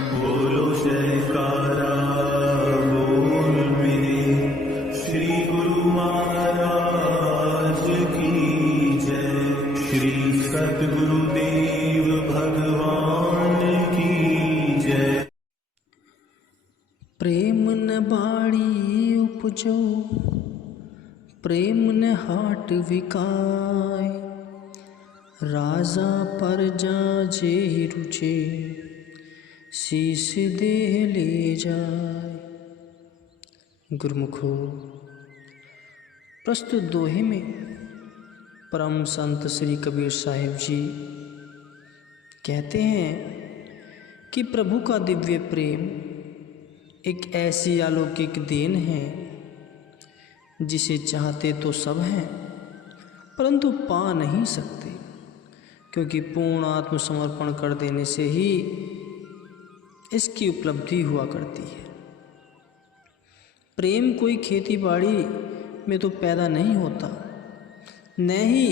बोलो जयकारा बोल मेरे श्री गुरु महाराज की जय। श्री सद्गुरुदेव भगवान की जय। प्रेम न बाड़ी उपजो प्रेम न हाट विकाय, राजा परजा जे रुचे शीश देह ले जाए। गुरुमुखो, प्रस्तुत दोहे में परम संत श्री कबीर साहिब जी कहते हैं कि प्रभु का दिव्य प्रेम एक ऐसी अलौकिक देन है जिसे चाहते तो सब हैं परंतु पा नहीं सकते, क्योंकि पूर्ण आत्मसमर्पण कर देने से ही इसकी उपलब्धि हुआ करती है। प्रेम कोई खेती बाड़ी में तो पैदा नहीं होता, न ही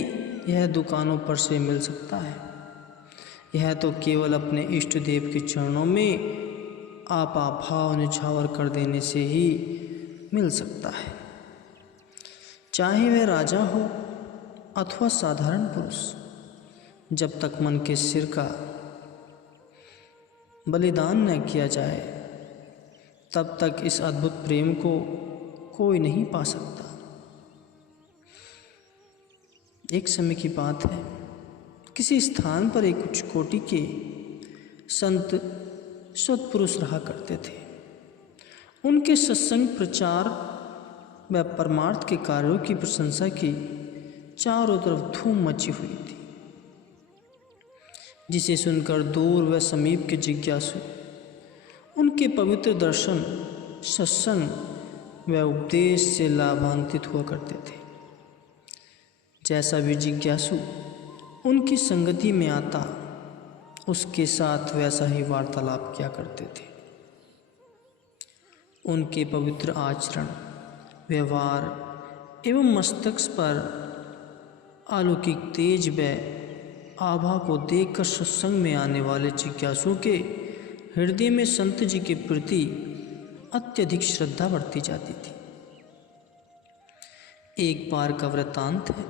यह दुकानों पर से मिल सकता है। यह तो केवल अपने इष्ट देव के चरणों में आपा भाव निछावर कर देने से ही मिल सकता है। चाहे वह राजा हो अथवा साधारण पुरुष, जब तक मन के सिर का बलिदान न किया जाए तब तक इस अद्भुत प्रेम को कोई नहीं पा सकता। एक समय की बात है, किसी स्थान पर एक उच्च कोटि के संत सत्पुरुष रहा करते थे। उनके सत्संग, प्रचार व परमार्थ के कार्यों की प्रशंसा की चारों तरफ धूम मची हुई थी, जिसे सुनकर दूर व समीप के जिज्ञासु उनके पवित्र दर्शन, सत्संग व उपदेश से लाभान्वित हुआ करते थे। जैसा भी जिज्ञासु उनकी संगति में आता, उसके साथ वैसा ही वार्तालाप किया करते थे। उनके पवित्र आचरण, व्यवहार एवं मस्तक पर अलौकिक तेज व आभा को देखकर सत्संग में आने वाले जिज्ञासुओं के हृदय में संत जी के प्रति अत्यधिक श्रद्धा बढ़ती जाती थी। एक बार का वृत्तांत है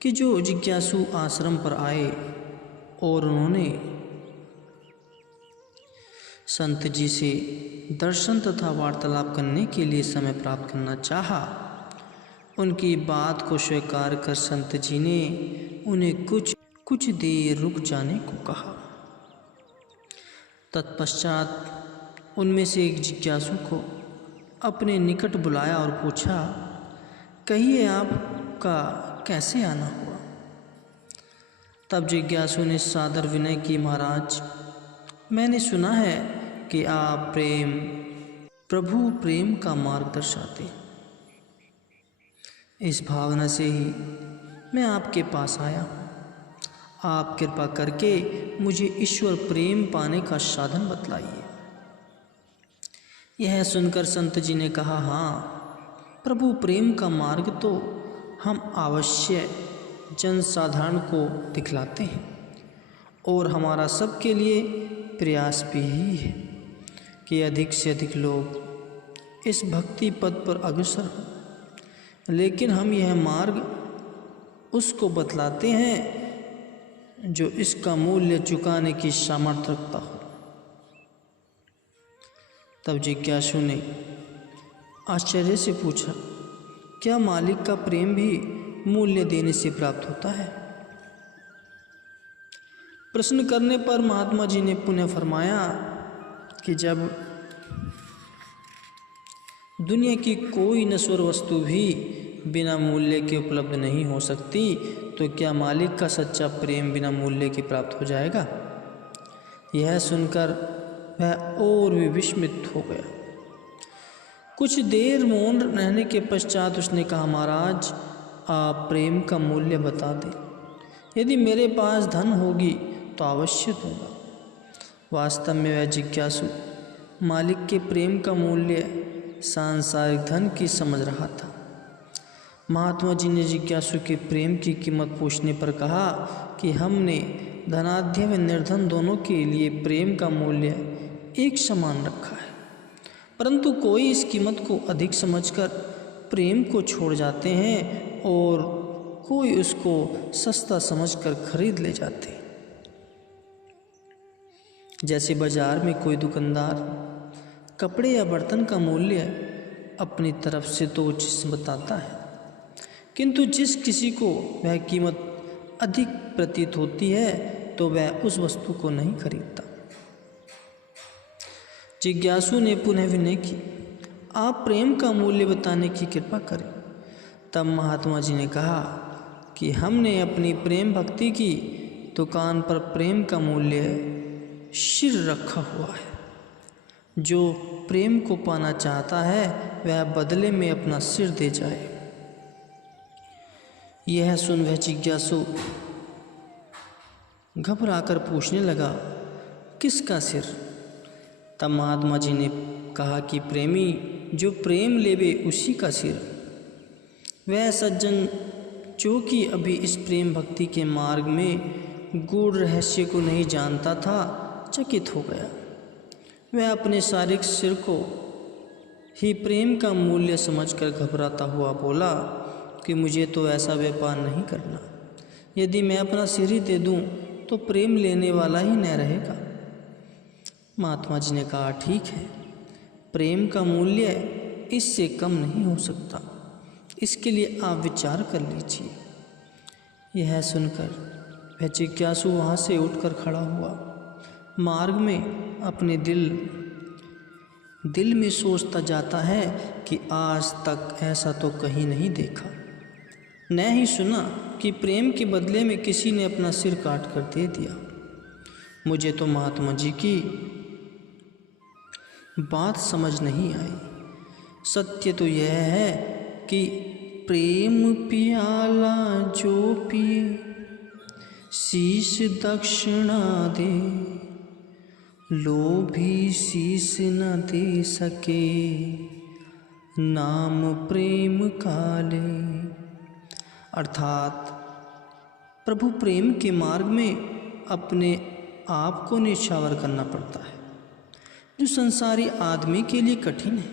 कि जो जिज्ञासु आश्रम पर आए और उन्होंने संत जी से दर्शन तथा वार्तालाप करने के लिए समय प्राप्त करना चाहा, उनकी बात को स्वीकार कर संत जी ने उन्हें कुछ देर रुक जाने को कहा। तत्पश्चात उनमें से एक जिज्ञासु को अपने निकट बुलाया और पूछा, कहिए आपका कैसे आना हुआ। तब जिज्ञासु ने सादर विनय की, महाराज, मैंने सुना है कि आप प्रभु प्रेम का मार्ग दर्शाते हैं। इस भावना से ही मैं आपके पास आया हूँ। आप कृपा करके मुझे ईश्वर प्रेम पाने का साधन बतलाइए। यह सुनकर संत जी ने कहा, हाँ, प्रभु प्रेम का मार्ग तो हम अवश्य जनसाधारण को दिखलाते हैं और हमारा सबके लिए प्रयास भी ही है कि अधिक से अधिक लोग इस भक्ति पद पर अग्रसर हों। लेकिन हम यह मार्ग उसको बतलाते हैं जो इसका मूल्य चुकाने की सामर्थ्य रखता हो। तब जिज्ञासु ने आश्चर्य से पूछा, क्या मालिक का प्रेम भी मूल्य देने से प्राप्त होता है? प्रश्न करने पर महात्मा जी ने पुनः फरमाया कि जब दुनिया की कोई नश्वर वस्तु भी बिना मूल्य के उपलब्ध नहीं हो सकती, तो क्या मालिक का सच्चा प्रेम बिना मूल्य के प्राप्त हो जाएगा? यह सुनकर वह और भी विस्मित हो गया। कुछ देर मौन रहने के पश्चात उसने कहा, महाराज, आप प्रेम का मूल्य बता दें। यदि मेरे पास धन होगी तो अवश्य दूंगा। वास्तव में वह जिज्ञासु मालिक के प्रेम का मूल्य सांसारिक धन की समझ रहा था। महात्मा जी ने जिज्ञासु के प्रेम की कीमत पूछने पर कहा कि हमने धनाढ्य व निर्धन दोनों के लिए प्रेम का मूल्य एक समान रखा है, परंतु कोई इस कीमत को अधिक समझकर प्रेम को छोड़ जाते हैं और कोई उसको सस्ता समझकर खरीद ले जाते हैं। जैसे बाजार में कोई दुकानदार कपड़े या बर्तन का मूल्य अपनी तरफ से तो उचित बताता है, किंतु जिस किसी को वह कीमत अधिक प्रतीत होती है तो वह उस वस्तु को नहीं खरीदता। जिज्ञासु ने पुनः विनय की, आप प्रेम का मूल्य बताने की कृपा करें। तब महात्मा जी ने कहा कि हमने अपनी प्रेम भक्ति की दुकान पर प्रेम का मूल्य सिर रखा हुआ है। जो प्रेम को पाना चाहता है वह बदले में अपना सिर दे जाए। यह सुन वह जिज्ञासु घबराकर पूछने लगा, किसका सिर? तब महात्मा जी ने कहा कि प्रेमी जो प्रेम लेवे उसी का सिर। वह सज्जन जो कि अभी इस प्रेम भक्ति के मार्ग में गूढ़ रहस्य को नहीं जानता था, चकित हो गया। वह अपने शारीरिक सिर को ही प्रेम का मूल्य समझकर घबराता हुआ बोला कि मुझे तो ऐसा व्यापार नहीं करना। यदि मैं अपना सिर ही दे दूं तो प्रेम लेने वाला ही न रहेगा। महात्मा जी ने कहा, ठीक है, प्रेम का मूल्य इससे कम नहीं हो सकता, इसके लिए आप विचार कर लीजिए। यह सुनकर वह जिज्ञासु वहाँ से उठकर खड़ा हुआ। मार्ग में अपने दिल में सोचता जाता है कि आज तक ऐसा तो कहीं नहीं देखा, न ही सुना कि प्रेम के बदले में किसी ने अपना सिर काट कर दे दिया। मुझे तो महात्मा जी की बात समझ नहीं आई। सत्य तो यह है कि प्रेम प्याला जो पिए शीश दक्षिणा दे, लोभी शीश न दे सके नाम प्रेम काले। अर्थात प्रभु प्रेम के मार्ग में अपने आप को निछावर करना पड़ता है, जो संसारी आदमी के लिए कठिन है,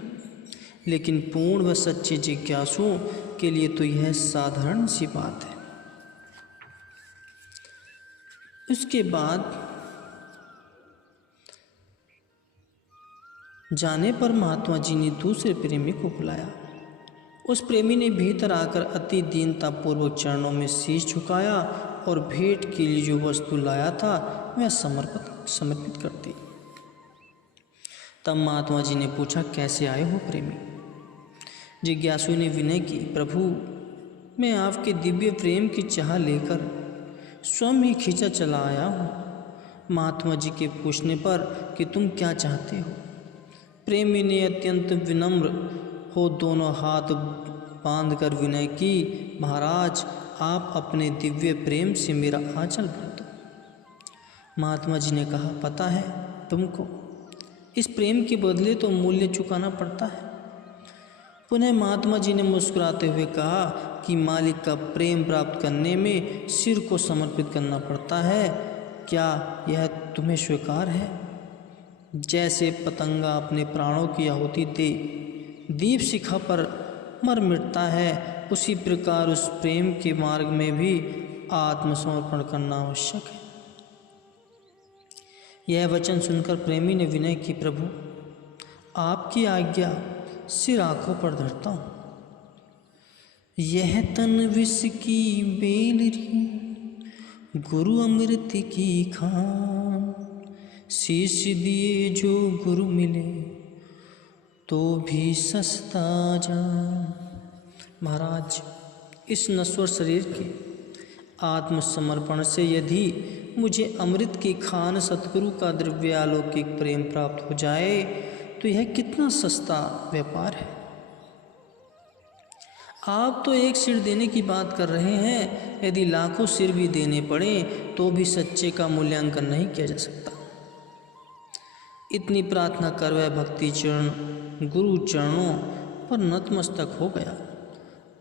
लेकिन पूर्ण व सच्चे जिज्ञासुओं के लिए तो यह साधारण सी बात है। उसके बाद जाने पर महात्मा जी ने दूसरे प्रेमी को बुलाया। उस प्रेमी ने भीतर आकर अति दीनतापूर्वक चरणों में शीश झुकाया और भेंट के लिए जो वस्तु लाया था वह समर्पित कर दी। तब महात्मा जी ने पूछा, कैसे आए हो प्रेमी? जिज्ञासु ने विनय की, प्रभु मैं आपके दिव्य प्रेम की चाह लेकर स्वयं ही खींचा चला आया हूँ। महात्मा जी के पूछने पर कि तुम क्या चाहते हो, प्रेमी ने अत्यंत विनम्र हो दोनों हाथ बांधकर विनय की, महाराज आप अपने दिव्य प्रेम से मेरा आंचल भर दो। महात्मा जी ने कहा, पता है तुमको इस प्रेम के बदले तो मूल्य चुकाना पड़ता है। पुनः महात्मा जी ने मुस्कुराते हुए कहा कि मालिक का प्रेम प्राप्त करने में सिर को समर्पित करना पड़ता है, क्या यह तुम्हें स्वीकार है? जैसे पतंगा अपने प्राणों की आहुति दे दीप शिखा पर मर मिटता है, उसी प्रकार उस प्रेम के मार्ग में भी आत्मसमर्पण करना आवश्यक है। यह वचन सुनकर प्रेमी ने विनय की, प्रभु आपकी आज्ञा, सिर आंखों पर धरता हूँ। यह तन विष की बेलरी गुरु अमृत की खान, शीश दिए जो गुरु मिले तो भी सस्ता जान। महाराज इस नश्वर शरीर के आत्मसमर्पण से यदि मुझे अमृत की खान सतगुरु का द्रव्यालौकिक प्रेम प्राप्त हो जाए तो यह कितना सस्ता व्यापार है। आप तो एक सिर देने की बात कर रहे हैं, यदि लाखों सिर भी देने पड़े तो भी सच्चे का मूल्यांकन नहीं किया जा सकता। इतनी प्रार्थना कर वह भक्ति चरण गुरु चरणों पर नतमस्तक हो गया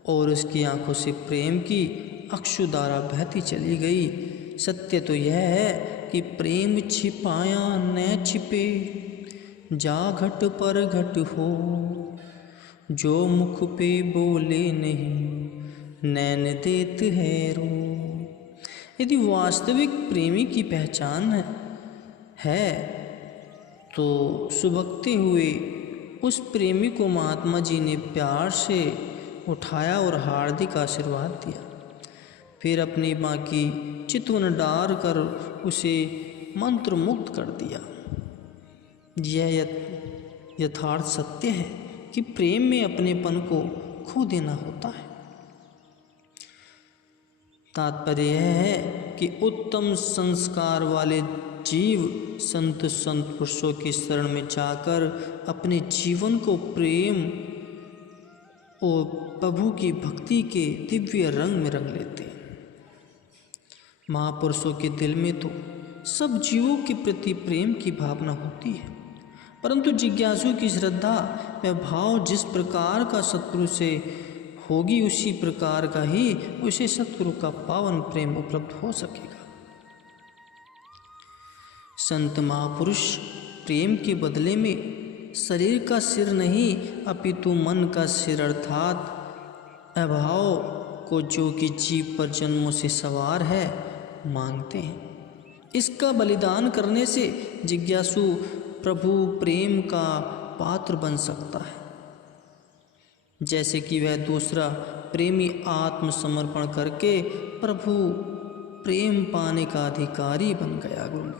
और उसकी आंखों से प्रेम की अक्षुधारा बहती चली गई। सत्य तो यह है कि प्रेम छिपाया न छिपे, जा घट पर घट हो, जो मुख पे बोले नहीं, नैन देत है रो। यदि वास्तविक प्रेमी की पहचान है तो सुबकते हुए उस प्रेमी को महात्मा जी ने प्यार से उठाया और हार्दिक आशीर्वाद दिया। फिर अपनी माँ की चितवन डार कर उसे मंत्र मुक्त कर दिया। यह यथार्थ सत्य है कि प्रेम में अपनेपन को खो देना होता है। तात्पर्य यह है कि उत्तम संस्कार वाले जीव संत पुरुषों की शरण में जाकर अपने जीवन को प्रेम और प्रभु की भक्ति के दिव्य रंग में रंग लेते हैं। महापुरुषों के दिल में तो सब जीवों के प्रति प्रेम की भावना होती है, परंतु जिज्ञासु की श्रद्धा व भाव जिस प्रकार का सतगुरु से होगी उसी प्रकार का ही उसे सतगुरु का पावन प्रेम उपलब्ध हो सकेगा। संत महापुरुष प्रेम के बदले में शरीर का सिर नहीं अपितु मन का सिर अर्थात अभाव को, जो कि जीव पर जन्मों से सवार है, मांगते हैं। इसका बलिदान करने से जिज्ञासु प्रभु प्रेम का पात्र बन सकता है, जैसे कि वह दूसरा प्रेमी आत्मसमर्पण करके प्रभु प्रेम पाने का अधिकारी बन गया। गुरु